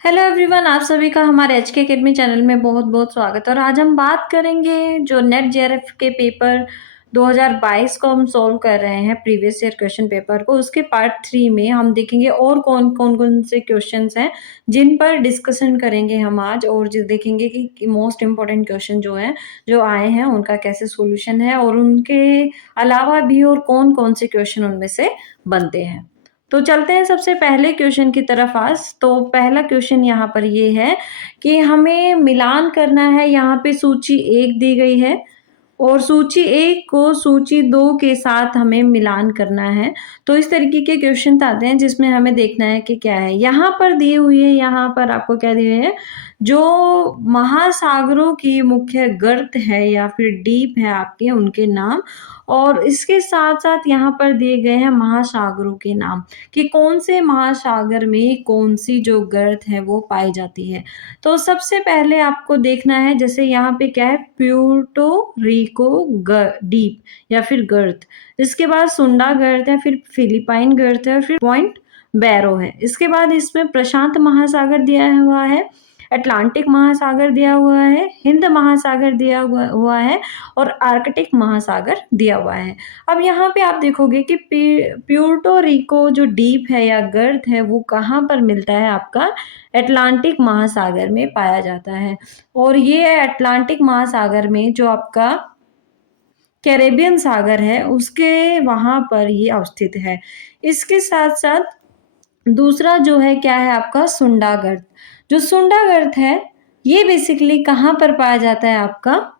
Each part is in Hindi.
हेलो एवरीवन, आप सभी का हमारे एचके अकेडमी चैनल में बहुत-बहुत स्वागत है। और आज हम बात करेंगे जो नेट जेआरएफ के पेपर 2022 को हम सॉल्व कर रहे हैं, प्रीवियस ईयर क्वेश्चन पेपर को। उसके पार्ट 3 में हम देखेंगे और कौन-कौन से क्वेश्चंस हैं जिन पर डिस्कशन करेंगे हम आज, और जो देखेंगे कि मोस्ट इम्पोर्टेंट क्वेश्चन जो हैं, जो आए हैं उनका कैसे सॉल्यूशन है और उनके अलावा भी और कौन-कौन से क्वेश्चन उनमें से बनते हैं। तो चलते हैं सबसे पहले क्वेश्चन की तरफ आज। तो पहला क्वेश्चन यहाँ पर ये है कि हमें मिलान करना है। यहाँ पे सूची 1 दी गई है और सूची 1 को सूची 2 के साथ हमें मिलान करना है। तो इस तरीके के क्वेश्चन आते हैं जिसमें हमें देखना है कि क्या है। यहाँ पर दिए हुए हैं, यहाँ पर आपको क्या दिए हैं, जो महासागरों की मुख्य गर्त है या फिर डीप है आपके, उनके नाम, और इसके साथ-साथ यहाँ पर दिए गए हैं महासागरों के नाम कि कौन से महासागर में कौन-सी जो गर्त है वो पाई जाती है। तो सबसे पहले आपको देखना है, जैसे यहाँ पे क्या है, प्यूर्टो रिको डीप या फिर गर्त। इसके बाद सुंडा गर्त है, फिर फिलिपाइन गर्त है, फिर पॉइंट बैरो है। इसके बाद इसमें प्रशांत महासागर दिया हुआ है, अटलांटिक महासागर दिया हुआ है, हिंद महासागर दिया हुआ है और आर्कटिक महासागर दिया हुआ है। अब यहाँ पे आप देखोगे कि प्यूर्टो रिको जो डीप है या गर्त है वो कहाँ पर मिलता है, आपका अटलांटिक महासागर में पाया जाता है। और ये अटलांटिक महासागर में जो आपका कैरेबियन सागर है उसके वहाँ पर ये अवस्थित है। इसके साथ-साथ दूसरा जो है क्या है आपका सुंडा गर्त। जो सुंडा गर्त है ये बेसिकली कहाँ पर पाया जाता है, आपका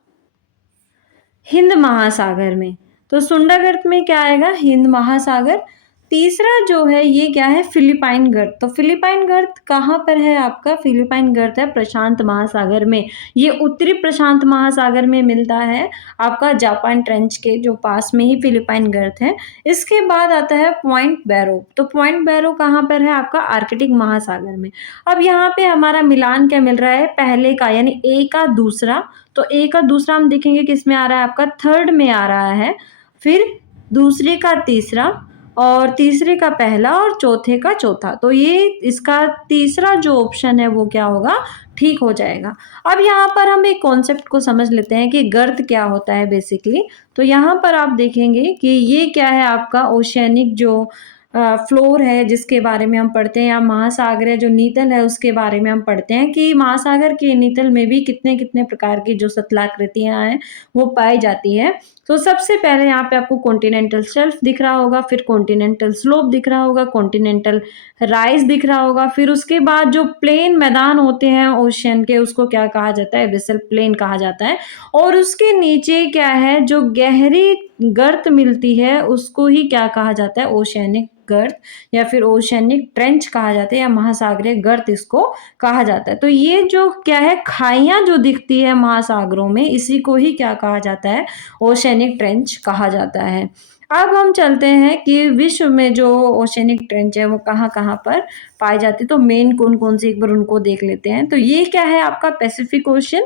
हिंद महासागर में। तो सुंडा गर्त में क्या आएगा, हिंद महासागर। तीसरा जो है ये क्या है, फिलिपाइन गर्त। तो फिलिपाइन गर्त कहाँ पर है आपका, फिलिपाइन गर्त है प्रशांत महासागर में। ये उत्तरी प्रशांत महासागर में मिलता है, आपका जापान ट्रेंच के जो पास में ही फिलिपाइन गर्त है। इसके बाद आता है पॉइंट बैरो। तो पॉइंट बैरो कहाँ पर है, आपका आर्कटिक महासागर में। अब यहाँ पे हमारा मिलान क्या मिल रहा है, पहले का यानी ए का दूसरा। तो ए का दूसरा हम देखेंगे किस में आ रहा है, आपका थर्ड में आ रहा है, फिर दूसरे का तीसरा, और तीसरे का पहला, और चौथे का चौथा। तो ये इसका तीसरा जो ऑप्शन है वो क्या होगा, ठीक हो जाएगा। अब यहाँ पर हम एक कॉन्सेप्ट को समझ लेते हैं कि गर्त क्या होता है बेसिकली। तो यहाँ पर आप देखेंगे कि ये क्या है, आपका ओशियनिक जो फ्लोर है जिसके बारे में हम पढ़ते हैं, या महासागर है जो नीतल है उसके बारे में हम पढ़ते हैं कि महासागर के नीतल में भी कितने-कितने प्रकार की जो सतलाकृतियाँ हैं वो पाई जाती है। तो सबसे पहले यहाँ पे आपको कॉन्टिनेंटल शेल्फ दिख रहा होगा, फिर कॉन्टिनेंटल स्लोप दिख रहा होगा, कॉन्टिनेंटल राइज दिख रहा होगा, फिर उसके बाद जो प्लेन मैदान होते हैं ओशियन के उसको क्या कहा जाता है, बेसल प्लेन कहा जाता है। और उसके नीचे क्या है, जो गहरी गर्त मिलती है उसको ही क्या कहा जाता है, ओशियनिक गर्त या फिर ओशियनिक ट्रेंच कहा जाता है, या महासागरीय गर्त इसको कहा जाता है। तो ये जो क्या है, खाइयां जो दिखती है महासागरों में, इसी को ही क्या कहा जाता है, ओशियनिक ट्रेंच कहा जाता है। अब हम चलते हैं कि विश्व में जो ओशियनिक ट्रेंच है वो कहाँ-कहाँ पर पाई जाती है। तो मेन कौन-कौन सी, एक बार उनको देख लेते हैं। तो ये क्या है, आपका पैसिफिक ओशियन।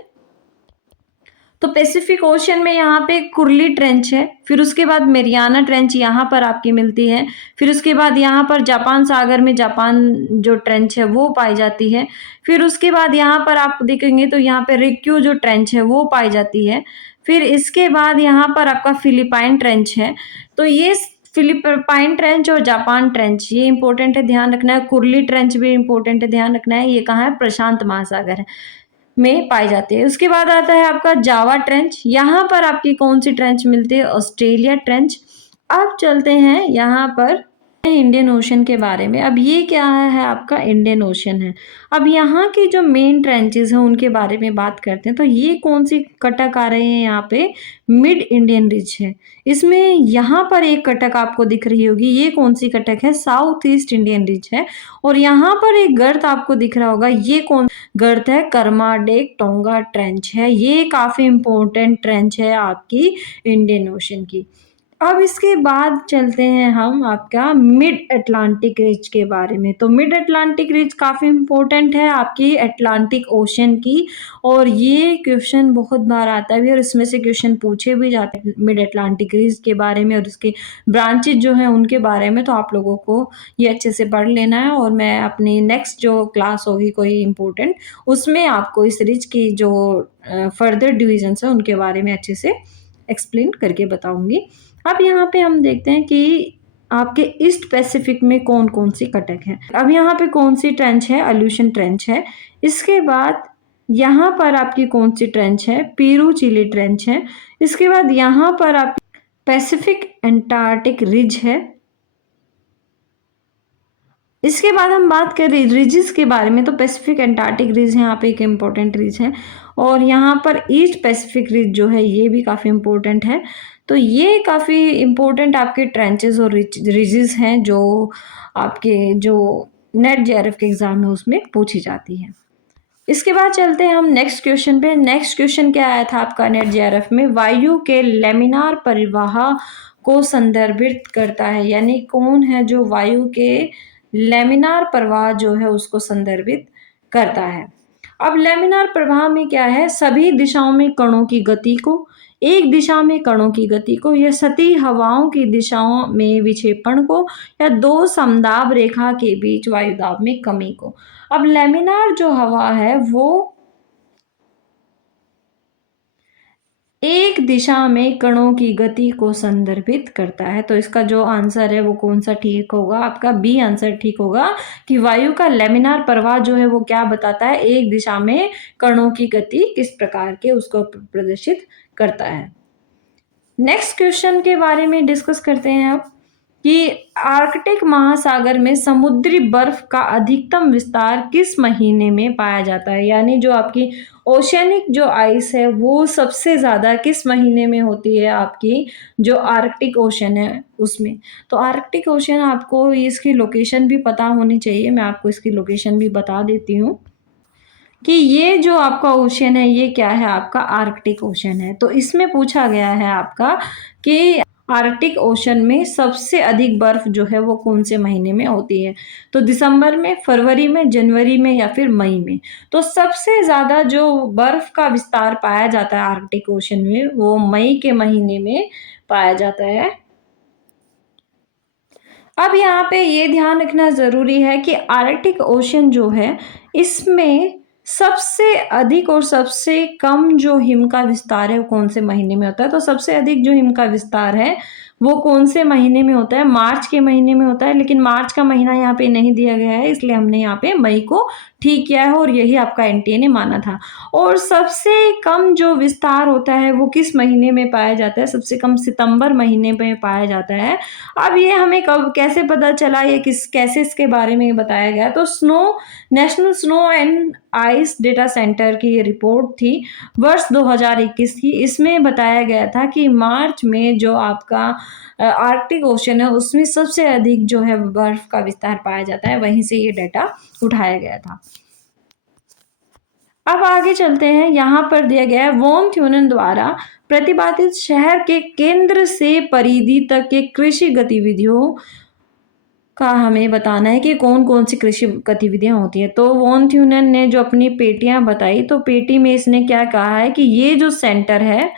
तो पैसिफिक ओशियन में यहाँ पे कुर्ली ट्रेंच है, फिर उसके बाद मेरियाना ट्रेंच यहाँ पर आपकी मिलती है, फिर उसके बाद यहाँ पर जापान सागर में जापान जो ट्रेंच है वो पाई जाती है, फिर उसके बाद यहाँ पर आप देखेंगे तो यहाँ पे रिक्यू जो ट्रेंच है वो पाई जाती है, फिर इसके बाद यहाँ पर आपका फिलिपाइन ट्रेंच है। तो ये फिलिपाइन ट्रेंच और जापान ट्रेंच ये इंपॉर्टेंट है, ध्यान रखना है। कुर्ली ट्रेंच भी इंपॉर्टेंट है, ध्यान रखना है। ये कहाँ है, प्रशांत महासागर है में पाई जाती है। उसके बाद आता है आपका जावा ट्रेंच। यहाँ पर आपकी कौन सी ट्रेंच मिलती है, ऑस्ट्रेलिया ट्रेंच। अब चलते हैं यहाँ पर इंडियन ओशन के बारे में। अब ये क्या है, आपका इंडियन ओशन है। अब यहाँ की जो मेन ट्रेंचेस हैं उनके बारे में बात करते हैं। तो ये कौन सी कटक आ रहे हैं, यहाँ पे मिड इंडियन रिज है। इसमें यहाँ पर एक कटक आपको दिख रही होगी, ये कौन सी कटक है, साउथ ईस्ट इंडियन रिज है। और यहाँ पर एक गर्त आपको दिख रहा होगा, ये कौन गर्त है, कर्माडेक टोंगा ट्रेंच है। ये काफी इंपॉर्टेंट ट्रेंच है आपकी इंडियन ओशन की। अब इसके बाद चलते हैं हम आपका मिड अटलांटिक रिज के बारे में। तो मिड अटलांटिक रिज काफ़ी इम्पोर्टेंट है आपकी अटलांटिक ओशन की, और ये क्वेश्चन बहुत बार आता है भी, और इसमें से क्वेश्चन पूछे भी जाते हैं मिड अटलांटिक रिज के बारे में और उसके ब्रांचेज जो हैं उनके बारे में। तो आप लोगों को ये अच्छे से पढ़ लेना है, और मैं अपनी नेक्स्ट जो क्लास होगी कोई इम्पोर्टेंट, उसमें आपको इस रिज की जो फर्दर डिविजन्स है उनके बारे में अच्छे से एक्सप्लेन करके बताऊंगी। अब यहाँ पे हम देखते हैं कि आपके ईस्ट पैसिफिक में कौन कौन सी कटक है। अब यहाँ पे कौन सी ट्रेंच है, अल्यूशन ट्रेंच है। इसके बाद यहाँ पर आपकी कौन सी ट्रेंच है, पेरू चिली ट्रेंच है। इसके बाद यहाँ पर आप पैसिफिक एंटार्क्टिक रिज है। इसके बाद हम बात करें रिजेस के बारे में, तो पैसिफिक एंटार्क्टिक रिज है यहाँ पे एक इम्पोर्टेंट रिज है, और यहाँ पर ईस्ट पैसिफिक रिज जो है ये भी काफ़ी इम्पोर्टेंट है। तो ये काफ़ी इम्पोर्टेंट आपके ट्रेंचेस और रिजेस हैं जो आपके जो नेट जेआरएफ के एग्जाम में उसमें पूछी जाती है। इसके बाद चलते हैं हम नेक्स्ट क्वेश्चन पे। नेक्स्ट क्वेश्चन क्या आया था आपका नेट जेआरएफ में, वायु के लेमिनार परिवाह को संदर्भित करता है, यानी कौन है जो वायु के लेमिनार प्रवाह जो है उसको संदर्भित करता है। अब लेमिनार प्रवाह में क्या है, सभी दिशाओं में कणों की गति को, एक दिशा में कणों की गति को, या सतही हवाओं की दिशाओं में विक्षेपण को, या दो समदाब रेखा के बीच वायुदाब में कमी को। अब लेमिनार जो हवा है वो एक दिशा में कणों की गति को संदर्भित करता है। तो इसका जो आंसर है वो कौन सा ठीक होगा, आपका बी आंसर ठीक होगा कि वायु का लेमिनार प्रवाह जो है वो क्या बताता है, एक दिशा में कणों की गति किस प्रकार के उसको प्रदर्शित करता है। नेक्स्ट क्वेश्चन के बारे में डिस्कस करते हैं अब कि आर्कटिक महासागर में समुद्री बर्फ का अधिकतम विस्तार किस महीने में पाया जाता है, यानी जो आपकी ओशियनिक जो आइस है वो सबसे ज़्यादा किस महीने में होती है, आपकी जो आर्कटिक ओशन है उसमें। तो आर्कटिक ओशन आपको इसकी लोकेशन भी पता होनी चाहिए, मैं आपको इसकी लोकेशन भी बता देती हूँ कि ये जो आपका ओशन है ये क्या है, आपका आर्कटिक ओशन है। तो इसमें पूछा गया है आपका कि आर्कटिक ओशन में सबसे अधिक बर्फ जो है वो कौन से महीने में होती है। तो दिसंबर में, फरवरी में, जनवरी में, या फिर मई में। तो सबसे ज़्यादा जो बर्फ का विस्तार पाया जाता है आर्कटिक ओशन में वो मई के महीने में पाया जाता है। अब यहाँ पे ये ध्यान रखना ज़रूरी है कि आर्कटिक ओशन जो है इसमें सबसे अधिक और सबसे कम जो हिम का विस्तार है वो कौन से महीने में होता है। तो सबसे अधिक जो हिम का विस्तार है वो कौन से महीने में होता है, मार्च के महीने में होता है, लेकिन मार्च का महीना यहाँ पे नहीं दिया गया है इसलिए हमने यहाँ पे मई को ठीक किया है, और यही आपका एनटीए ने माना था। और सबसे कम जो विस्तार होता है वो किस महीने में पाया जाता है, सबसे कम सितंबर महीने में पाया जाता है। अब ये हमें कब कैसे पता चला, ये कैसे इसके बारे में बताया गया, तो national snow and ice data centre की ये रिपोर्ट थी वर्ष 2021 की। इसमें बताया गया था कि मार्च में जो आपका आर्कटिक ओशन है उसमें सबसे अधिक जो है बर्फ का विस्तार पाया जाता है, वहीं से ये डेटा उठाया गया था। अब आगे चलते हैं, यहाँ पर दिया गया है वॉन थ्यूनन द्वारा प्रतिपादित शहर के केंद्र से परिधि तक के कृषि गतिविधियों का हमें बताना है कि कौन कौन सी कृषि गतिविधियां होती है। तो वॉन थ्यूनन ने जो अपनी पेटियां बताई, तो पेटी में इसने क्या कहा है कि ये जो सेंटर है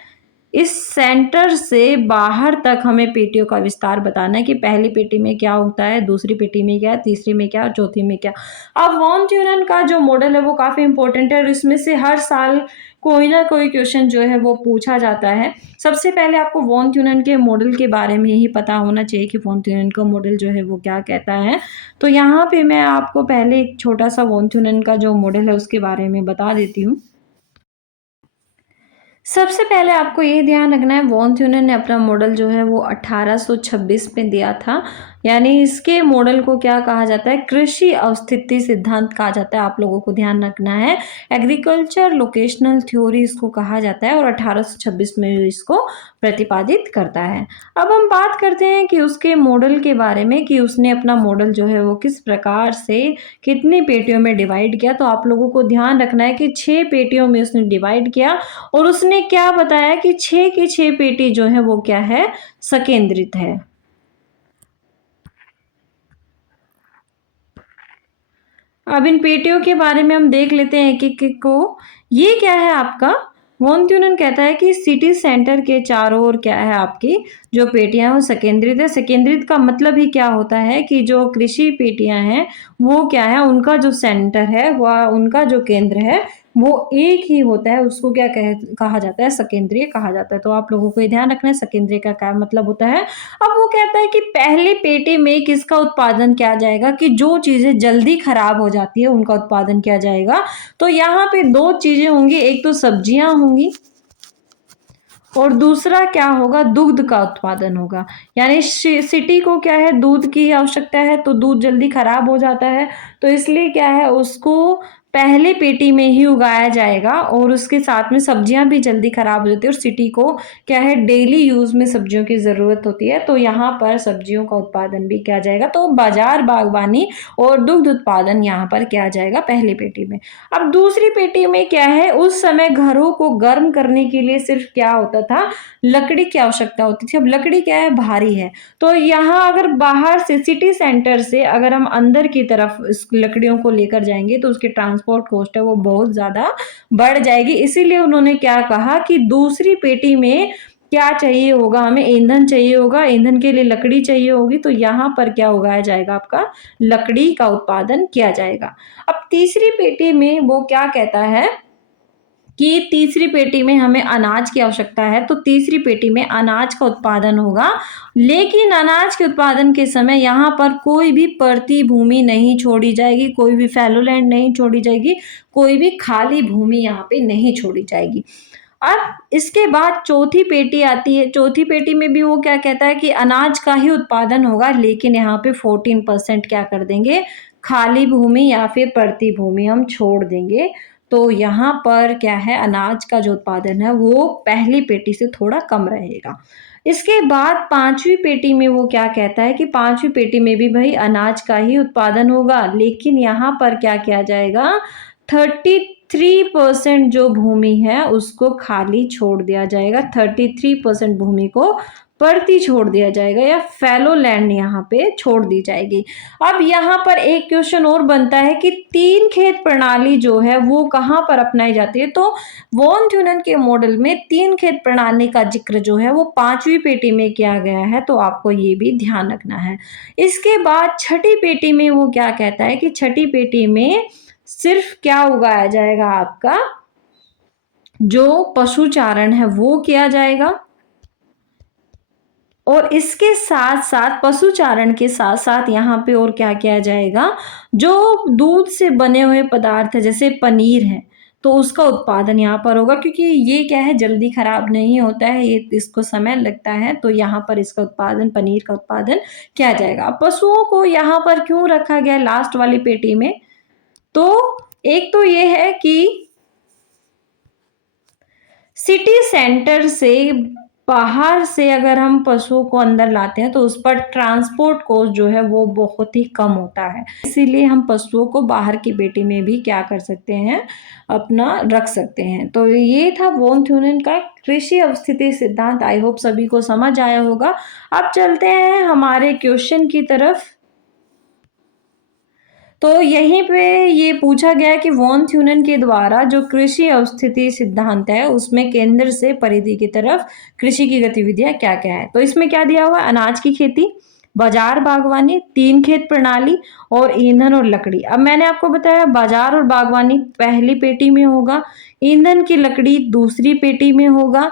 इस सेंटर से बाहर तक हमें पेटियों का विस्तार बताना है कि पहली पेटी में क्या होता है, दूसरी पेटी में क्या, तीसरी में क्या और चौथी में क्या। अब वॉन थ्यूनन का जो मॉडल है वो काफ़ी इंपॉर्टेंट है और इसमें से हर साल कोई ना कोई क्वेश्चन जो है वो पूछा जाता है। सबसे पहले आपको वॉन थ्यूनन के मॉडल के बारे में ही पता होना चाहिए कि वॉन थ्यूनन का मॉडल जो है वो क्या कहता है। तो यहाँ पे मैं आपको पहले एक छोटा सा वॉन थ्यूनन का जो मॉडल है उसके बारे में बता देती हूँ। सबसे पहले आपको ये ध्यान रखना है, वॉन थ्यूनन ने अपना मॉडल जो है वो 1826 में दिया था। यानी इसके मॉडल को क्या कहा जाता है, कृषि अवस्थिति सिद्धांत कहा जाता है। आप लोगों को ध्यान रखना है, एग्रीकल्चर लोकेशनल थ्योरी इसको कहा जाता है और 1826 में इसको प्रतिपादित करता है। अब हम बात करते हैं कि उसके मॉडल के बारे में, कि उसने अपना मॉडल जो है वो किस प्रकार से कितनी पेटियों में डिवाइड किया। तो आप लोगों को ध्यान रखना है कि 6 पेटियों में उसने डिवाइड किया और उसने क्या बताया कि 6 की 6 पेटी जो है वो क्या है, संकेंद्रित है। अब इन पेटियों के बारे में हम देख लेते हैं एक-एक को। ये क्या है आपका, वॉन थ्यूनेन कहता है कि सिटी सेंटर के चारों ओर क्या है, आपकी जो पेटियां हैं वो संकेंद्रित है। संकेंद्रित का मतलब ही क्या होता है कि जो कृषि पेटियां हैं वो क्या है, उनका जो सेंटर है वह, उनका जो केंद्र है वो एक ही होता है। उसको क्या कहा जाता है, संकेंद्रीय कहा जाता है। तो आप लोगों को ये ध्यान रखना है संकेंद्रीय का क्या मतलब होता है। अब वो कहता है कि पहली पेटी में किसका उत्पादन किया जाएगा, कि जो चीजें जल्दी खराब हो जाती है उनका उत्पादन किया जाएगा। तो यहाँ पे 2 चीजें होंगी, एक तो सब्जियां होंगी और दूसरा क्या होगा, दूध का उत्पादन होगा। यानी सिटी को क्या है, दूध की आवश्यकता है, तो दूध जल्दी खराब हो जाता है, तो इसलिए क्या है, उसको पहले पेटी में ही उगाया जाएगा और उसके साथ में सब्जियां भी जल्दी खराब हो जाती है। और सिटी को क्या है, डेली यूज में सब्जियों की जरूरत होती है, तो यहाँ पर सब्जियों का उत्पादन भी किया जाएगा। तो बाजार बागवानी और दुग्ध उत्पादन यहाँ पर किया जाएगा पहली पेटी में। अब दूसरी पेटी में क्या है, उस समय घरों को गर्म करने के लिए सिर्फ क्या होता था, लकड़ी की आवश्यकता होती थी। अब लकड़ी क्या है, भारी है, तो यहाँ अगर बाहर से सिटी सेंटर से अगर हम अंदर की तरफ इस लकड़ियों को लेकर जाएंगे तो उसकी ट्रांसपोर्ट कॉस्ट है वो बहुत ज्यादा बढ़ जाएगी। इसीलिए उन्होंने क्या कहा कि दूसरी पेटी में क्या चाहिए होगा, हमें ईंधन चाहिए होगा, ईंधन के लिए लकड़ी चाहिए होगी, तो यहाँ पर क्या उगाया जाएगा, आपका लकड़ी का उत्पादन किया जाएगा। अब तीसरी पेटी में वो क्या कहता है कि तीसरी पेटी में हमें अनाज की आवश्यकता है, तो तीसरी पेटी में अनाज का उत्पादन होगा। लेकिन अनाज के उत्पादन के समय यहाँ पर कोई भी पड़ती भूमि नहीं छोड़ी जाएगी, कोई भी फैलो लैंड नहीं छोड़ी जाएगी, कोई भी खाली भूमि यहाँ पे नहीं छोड़ी जाएगी। अब इसके बाद चौथी पेटी आती है। चौथी पेटी में भी वो क्या कहता है कि अनाज का ही उत्पादन होगा, लेकिन यहाँ पे 14% क्या कर देंगे, खाली भूमि या फिर पड़ती भूमि हम छोड़ देंगे। तो यहाँ पर क्या है, अनाज का जो उत्पादन है वो पहली पेटी से थोड़ा कम रहेगा। इसके बाद पांचवी पेटी में वो क्या कहता है कि पांचवी पेटी में भी भाई अनाज का ही उत्पादन होगा, लेकिन यहाँ पर क्या किया जाएगा, 33% जो भूमि है उसको खाली छोड़ दिया जाएगा। 33% भूमि को पड़ती छोड़ दिया जाएगा या फैलो लैंड यहाँ पे छोड़ दी जाएगी। अब यहाँ पर एक क्वेश्चन और बनता है कि 3 खेत प्रणाली जो है वो कहाँ पर अपनाई जाती है। तो वॉन थ्यूनेन के मॉडल में 3 खेत प्रणाली का जिक्र जो है वो 5वीं पेटी में किया गया है, तो आपको ये भी ध्यान रखना है। इसके बाद छठी पेटी में वो क्या कहता है कि छठी पेटी में सिर्फ क्या उगाया जाएगा, आपका जो पशुचारण है वो किया जाएगा। और इसके साथ साथ पशुचारण के साथ साथ यहाँ पे और क्या किया जाएगा, जो दूध से बने हुए पदार्थ है जैसे पनीर है, तो उसका उत्पादन यहाँ पर होगा, क्योंकि ये क्या है, जल्दी खराब नहीं होता है, ये इसको समय लगता है, तो यहाँ पर इसका उत्पादन, पनीर का उत्पादन किया जाएगा। पशुओं को यहाँ पर क्यों रखा गया लास्ट वाली पेटी में, तो एक तो ये है कि सिटी सेंटर से बाहर से अगर हम पशुओं को अंदर लाते हैं तो उस पर ट्रांसपोर्ट कॉस्ट जो है वो बहुत ही कम होता है, इसीलिए हम पशुओं को बाहर की पेटी में भी क्या कर सकते हैं, अपना रख सकते हैं। तो ये था वॉन थ्यूनेन का कृषि अवस्थिति सिद्धांत। आई होप सभी को समझ आया होगा। अब चलते हैं हमारे क्वेश्चन की तरफ। तो यहीं पे ये पूछा गया कि वॉन थ्यूनेन के द्वारा जो कृषि अवस्थिति सिद्धांत है उसमें केंद्र से परिधि की तरफ कृषि की गतिविधियां क्या क्या है। तो इसमें क्या दिया हुआ है, अनाज की खेती, बाजार बागवानी, 3 खेत प्रणाली और ईंधन और लकड़ी। अब मैंने आपको बताया बाजार और बागवानी पहली पेटी में होगा, ईंधन की लकड़ी दूसरी पेटी में होगा,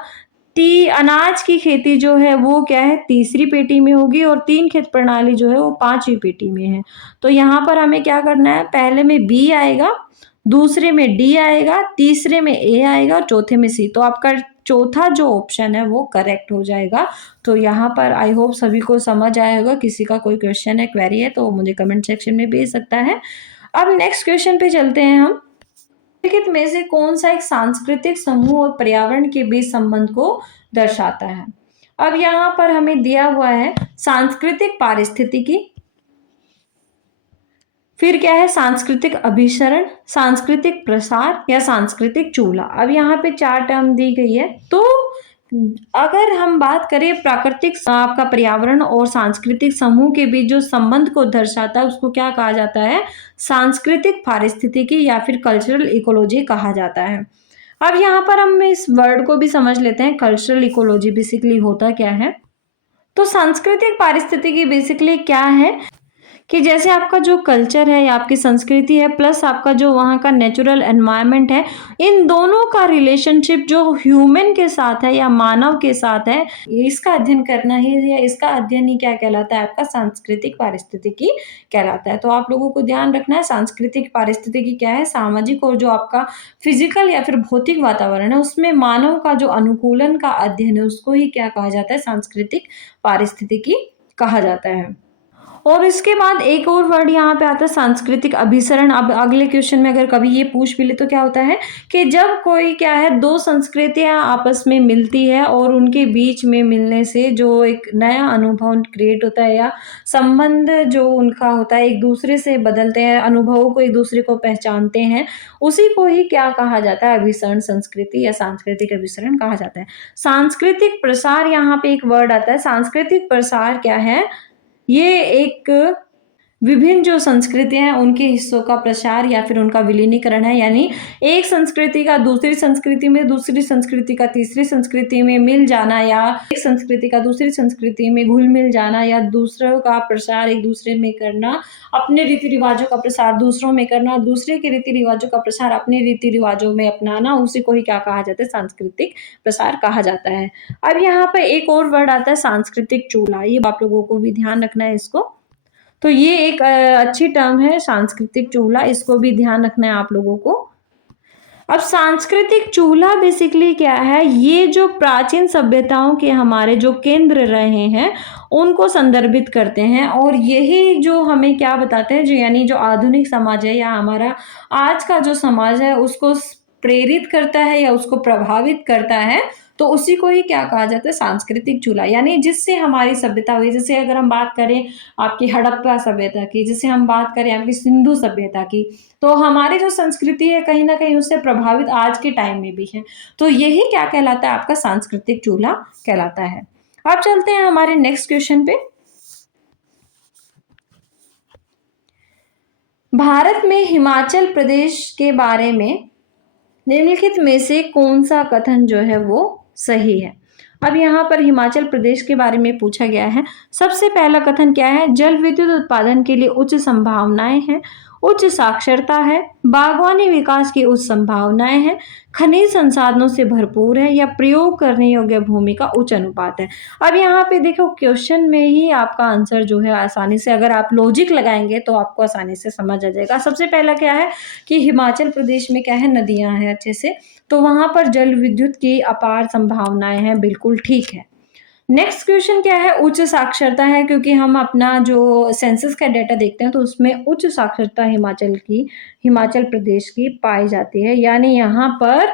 अनाज की खेती जो है वो क्या है, तीसरी पेटी में होगी, और 3 खेत प्रणाली जो है वो 5वीं पेटी में है। तो यहाँ पर हमें क्या करना है, पहले में बी आएगा, दूसरे में डी आएगा, तीसरे में ए आएगा और चौथे में सी। तो आपका चौथा जो ऑप्शन है वो करेक्ट हो जाएगा। तो यहाँ पर आई होप सभी को समझ आया होगा। किसी का कोई क्वेश्चन है, क्वेरी है तो मुझे कमेंट सेक्शन में भेज सकता है। अब नेक्स्ट क्वेश्चन पे चलते हैं हम। निम्नलिखित में से कौन सा एक सांस्कृतिक समूह और पर्यावरण के बीच संबंध को दर्शाता है? अब यहाँ पर हमें दिया हुआ है सांस्कृतिक पारिस्थितिकी, फिर क्या है सांस्कृतिक अभिसरण, सांस्कृतिक प्रसार या सांस्कृतिक चूल्हा। अब यहाँ पे 4 टर्म दी गई है। तो अगर हम बात करें प्राकृतिक आपका पर्यावरण और सांस्कृतिक समूह के बीच जो संबंध को दर्शाता है उसको क्या कहा जाता है? सांस्कृतिक पारिस्थितिकी या फिर कल्चरल इकोलॉजी कहा जाता है। अब यहाँ पर हम इस वर्ड को भी समझ लेते हैं। कल्चरल इकोलॉजी बेसिकली होता क्या है? तो सांस्कृतिक पारिस्थितिकी बेसिकली क्या है कि जैसे आपका जो कल्चर है या आपकी संस्कृति है प्लस आपका जो वहाँ का नेचुरल एनवायरनमेंट है, इन दोनों का रिलेशनशिप जो ह्यूमन के साथ है या मानव के साथ है, इसका अध्ययन करना ही या इसका अध्ययन ही क्या कहलाता है? आपका सांस्कृतिक पारिस्थितिकी कहलाता है। तो आप लोगों को ध्यान रखना है सांस्कृतिक पारिस्थितिकी क्या है? सामाजिक और जो आपका फिजिकल या फिर भौतिक वातावरण है उसमें मानव का जो अनुकूलन का अध्ययन है उसको ही क्या कहा जाता है? सांस्कृतिक पारिस्थितिकी कहा जाता है। और इसके बाद एक और वर्ड यहाँ पे आता है सांस्कृतिक अभिसरण। अब अगले क्वेश्चन में अगर कभी ये पूछ भी ले तो क्या होता है कि जब कोई क्या है 2 संस्कृतियां आपस में मिलती है और उनके बीच में मिलने से जो एक नया अनुभव क्रिएट होता है या संबंध जो उनका होता है एक दूसरे से बदलते हैं, अनुभवों को एक दूसरे को पहचानते हैं, उसी को ही क्या कहा जाता है? अभिसरण संस्कृति या सांस्कृतिक अभिसरण कहा जाता है। सांस्कृतिक प्रसार यहाँ पे एक वर्ड आता है। सांस्कृतिक प्रसार क्या है? ये एक विभिन्न जो संस्कृतियां हैं उनके हिस्सों का प्रसार या फिर उनका विलीनीकरण है। यानी एक संस्कृति का दूसरी संस्कृति में, दूसरी संस्कृति का तीसरी संस्कृति में मिल जाना या एक संस्कृति का दूसरी संस्कृति में घुल मिल जाना या दूसरों का प्रसार एक दूसरे में करना, अपने रीति रिवाजों का प्रसार दूसरों में करना, दूसरे के रीति रिवाजों का प्रसार अपने रीति रिवाजों में अपनाना, उसी को ही क्या कहा जाता है? सांस्कृतिक प्रसार कहा जाता है। अब यहाँ पर एक और वर्ड आता है सांस्कृतिक चूल्हा। ये आप लोगों को भी ध्यान रखना है इसको। तो ये एक अच्छी टर्म है सांस्कृतिक चूल्हा, इसको भी ध्यान रखना है आप लोगों को। अब सांस्कृतिक चूल्हा बेसिकली क्या है? ये जो प्राचीन सभ्यताओं के हमारे जो केंद्र रहे हैं उनको संदर्भित करते हैं और यही जो हमें क्या बताते हैं, जो यानी जो आधुनिक समाज है या हमारा आज का जो समाज है उसको प्रेरित करता है या उसको प्रभावित करता है। तो उसी को ही क्या कहा जाता है? सांस्कृतिक चूल्हा। यानी जिससे हमारी सभ्यता हुई, जैसे अगर हम बात करें आपकी हड़प्पा सभ्यता की, जैसे हम बात करें आपकी सिंधु सभ्यता की, तो हमारी जो संस्कृति है कहीं ना कहीं उससे प्रभावित आज के टाइम में भी है। तो यही क्या कहलाता है? आपका सांस्कृतिक चूल्हा कहलाता है। अब चलते हैं हमारे नेक्स्ट क्वेश्चन पे। भारत में हिमाचल प्रदेश के बारे में निम्नलिखित में से कौन सा कथन जो है वो सही है? अब यहाँ पर हिमाचल प्रदेश के बारे में पूछा गया है। सबसे पहला कथन क्या है? जल विद्युत उत्पादन के लिए उच्च संभावनाएं हैं, उच्च साक्षरता है, बागवानी विकास की उच्च संभावनाएं हैं, खनिज संसाधनों से भरपूर है या प्रयोग करने योग्य भूमि का उच्च अनुपात है। अब यहाँ पे देखो क्वेश्चन में ही आपका आंसर जो है आसानी से अगर आप लॉजिक लगाएंगे तो आपको आसानी से समझ आ जाएगा। सबसे पहला क्या है कि हिमाचल प्रदेश में क्या है? नदियां हैं अच्छे से, तो वहां पर जल विद्युत की अपार संभावनाएं हैं, बिल्कुल ठीक है। नेक्स्ट क्वेश्चन क्या है? उच्च साक्षरता है, क्योंकि हम अपना जो सेंसस का डाटा देखते हैं तो उसमें उच्च साक्षरता हिमाचल प्रदेश की पाई जाती है। यानी यहाँ पर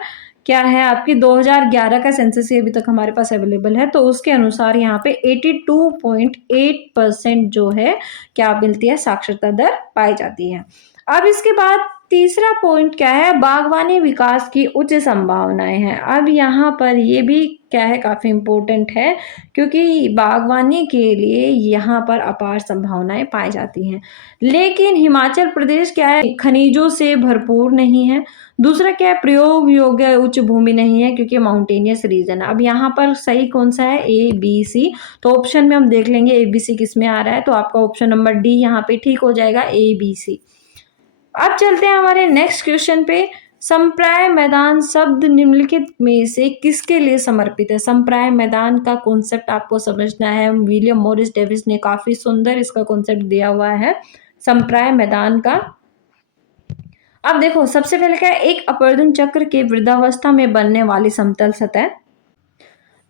क्या है आपकी 2011 का सेंसस अभी तक हमारे पास अवेलेबल है, तो उसके अनुसार यहाँ पे 82.8% जो है क्या मिलती है? साक्षरता दर पाई जाती है। अब इसके बाद तीसरा पॉइंट क्या है? बागवानी विकास की उच्च संभावनाएं हैं। अब यहाँ पर ये भी क्या है? काफी इम्पोर्टेंट है, क्योंकि बागवानी के लिए यहाँ पर अपार संभावनाएं पाई जाती हैं। लेकिन हिमाचल प्रदेश क्या है? खनिजों से भरपूर नहीं है। दूसरा क्या है? प्रयोग योग्य उच्च भूमि नहीं है, क्योंकि माउंटेनियस रीजन है। अब यहाँ पर सही कौन सा है? A B C. तो ऑप्शन में हम देख लेंगे ए बी सी किस में आ रहा है, तो आपका ऑप्शन नंबर डी यहाँ पे ठीक हो जाएगा, ए बी सी। अब चलते हैं हमारे नेक्स्ट क्वेश्चन पे। संप्राय मैदान शब्द निम्नलिखित में से किसके लिए समर्पित है? संप्राय मैदान का कॉन्सेप्ट आपको समझना है। विलियम मॉरिस डेविस ने काफी सुंदर इसका कॉन्सेप्ट दिया हुआ है संप्राय मैदान का। अब देखो सबसे पहले क्या है? एक अपवर्तन चक्र के वृद्धावस्था में बनने वाली समतल सतह,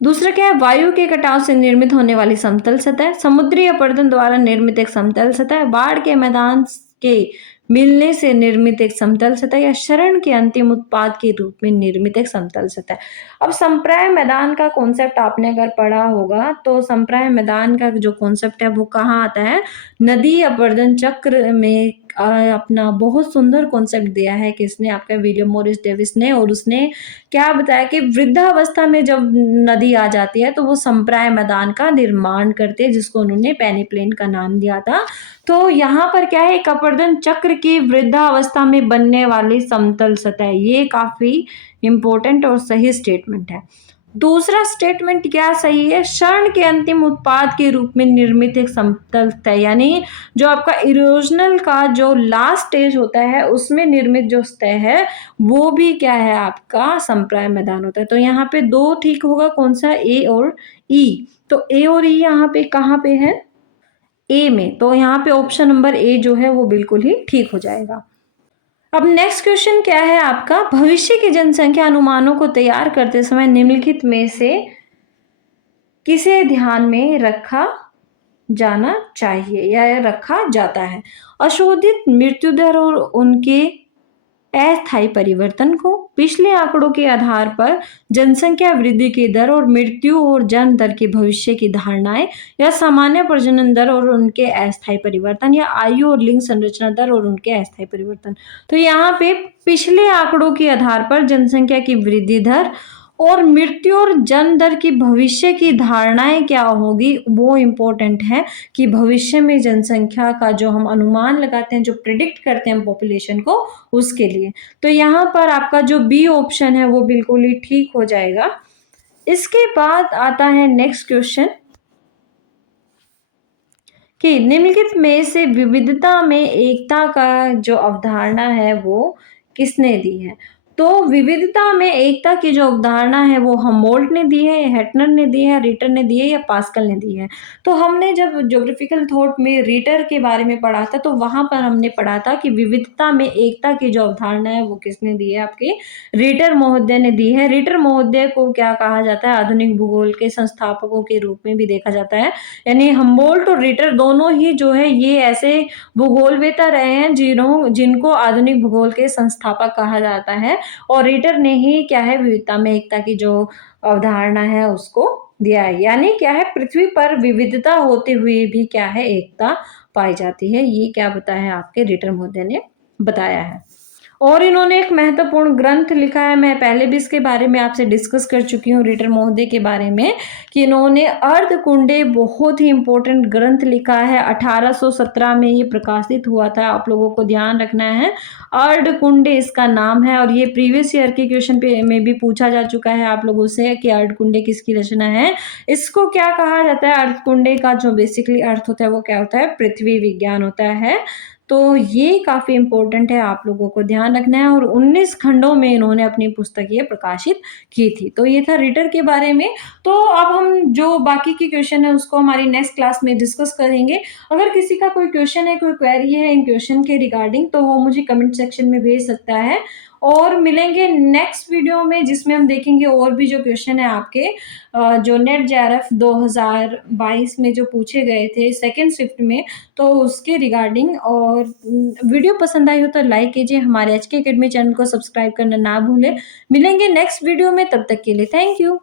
दूसरा क्या है, वायु के कटाव से निर्मित होने वाली समतल सतह, समुद्री अपरदन द्वारा निर्मित एक समतल सतह, बाढ़ के मैदान के मिलने से निर्मित एक समतल सतह, या क्षरण के अंतिम उत्पाद के रूप में निर्मित एक समतल सतह। अब संप्राय मैदान का कॉन्सेप्ट आपने अगर पढ़ा होगा तो संप्राय मैदान का जो कॉन्सेप्ट है वो कहाँ आता है, नदी अपरदन चक्र में अपना बहुत सुंदर कॉन्सेप्ट दिया है किसने, आपका विलियम मॉरिस डेविस ने। और उसने क्या बताया कि वृद्धावस्था में जब नदी आ जाती है तो वो संप्राय मैदान का निर्माण करते हैं, जिसको उन्होंने पेनिप्लेन का नाम दिया था। तो यहाँ पर क्या है, एक अपरदन चक्र की वृद्धावस्था में बनने वाली समतल सतह, ये काफी इंपॉर्टेंट और सही स्टेटमेंट है। दूसरा स्टेटमेंट क्या सही है, क्षरण के अंतिम उत्पाद के रूप में निर्मित एक समतल सतह, यानी जो आपका इरोजनल का जो लास्ट स्टेज होता है उसमें निर्मित जो सतह है वो भी क्या है, आपका संप्राय मैदान होता है। तो यहाँ पे दो ठीक होगा, कौन सा, ए और ई। तो ए और ई यहाँ पे कहाँ पे है, ए में। तो यहाँ पे ऑप्शन नंबर ए जो है वो बिल्कुल ही ठीक हो जाएगा। अब नेक्स्ट क्वेश्चन क्या है आपका, भविष्य की जनसंख्या अनुमानों को तैयार करते समय निम्नलिखित में से किसे ध्यान में रखा जाना चाहिए या रखा जाता है। अशोधित मृत्यु दर और उनके अस्थायी परिवर्तन को, पिछले आंकड़ों के आधार पर जनसंख्या वृद्धि की दर और मृत्यु और जन्म दर की भविष्य की धारणाएं, या सामान्य प्रजनन दर और उनके अस्थायी परिवर्तन, या आयु और लिंग संरचना दर और उनके अस्थायी परिवर्तन। तो यहाँ पे पिछले आंकड़ों के आधार पर जनसंख्या की वृद्धि दर और मृत्यु और जन्म दर की भविष्य की धारणाएं क्या होगी, वो इम्पोर्टेंट है कि भविष्य में जनसंख्या का जो हम अनुमान लगाते हैं, जो प्रिडिक्ट करते हैं पॉपुलेशन को, उसके लिए। तो यहाँ पर आपका जो बी ऑप्शन है वो बिल्कुल ही ठीक हो जाएगा। इसके बाद आता है नेक्स्ट क्वेश्चन कि निम्नलिखित में से विविधता में एकता का जो अवधारणा है वो किसने दी है। तो विविधता में एकता की जो अवधारणा है वो हमबोल्ट ने दी है, हेटनर ने दी है, रीटर ने दी है, या पास्कल ने दी है। तो हमने जब ज्योग्राफिकल थॉट में रीटर के बारे में पढ़ा था तो वहां पर हमने पढ़ा था कि विविधता में एकता की जो अवधारणा है वो किसने दी है, आपके रीटर महोदय ने दी है। रीटर महोदय को क्या कहा जाता है, आधुनिक भूगोल के संस्थापकों के रूप में भी देखा जाता है। यानी हमबोल्ट और रीटर दोनों ही जो है ये ऐसे भूगोलवेता रहे हैं जिनको आधुनिक भूगोल के संस्थापक कहा जाता है। और रीटर ने ही क्या है, विविधता में एकता की जो अवधारणा है उसको दिया है। यानी क्या है, पृथ्वी पर विविधता होते हुए भी क्या है, एकता पाई जाती है। ये क्या बताया है, आपके रीटर महोदय ने बताया है। और इन्होंने एक महत्वपूर्ण ग्रंथ लिखा है, मैं पहले भी इसके बारे में आपसे डिस्कस कर चुकी हूँ रीटर महोदय के बारे में, कि इन्होंने अर्धकुंडे बहुत ही इंपॉर्टेंट ग्रंथ लिखा है। 1817 में ये प्रकाशित हुआ था, आप लोगों को ध्यान रखना है। अर्धकुंडे इसका नाम है, और ये प्रीवियस ईयर के क्वेश्चन पे में भी पूछा जा चुका है आप लोगों से कि अर्धकुंडे किसकी रचना है। इसको क्या कहा जाता है, अर्धकुंडे का जो बेसिकली अर्थ होता है वो क्या होता है, पृथ्वी विज्ञान होता है। तो ये काफी इंपॉर्टेंट है, आप लोगों को ध्यान रखना है। और 19 खंडों में इन्होंने अपनी पुस्तक ये प्रकाशित की थी। तो ये था रीटर के बारे में। तो अब हम जो बाकी के क्वेश्चन है उसको हमारी नेक्स्ट क्लास में डिस्कस करेंगे। अगर किसी का कोई क्वेश्चन है, कोई क्वेरी है इन क्वेश्चन के रिगार्डिंग, तो वो मुझे कमेंट सेक्शन में भेज सकता है। और मिलेंगे नेक्स्ट वीडियो में जिसमें हम देखेंगे और भी जो क्वेश्चन है आपके जो नेट जेआरएफ 2022 में जो पूछे गए थे सेकेंड शिफ्ट में, तो उसके रिगार्डिंग। और वीडियो पसंद आई हो तो लाइक कीजिए, हमारे HK Academy चैनल को सब्सक्राइब करना ना भूलें। मिलेंगे नेक्स्ट वीडियो में, तब तक के लिए थैंक यू।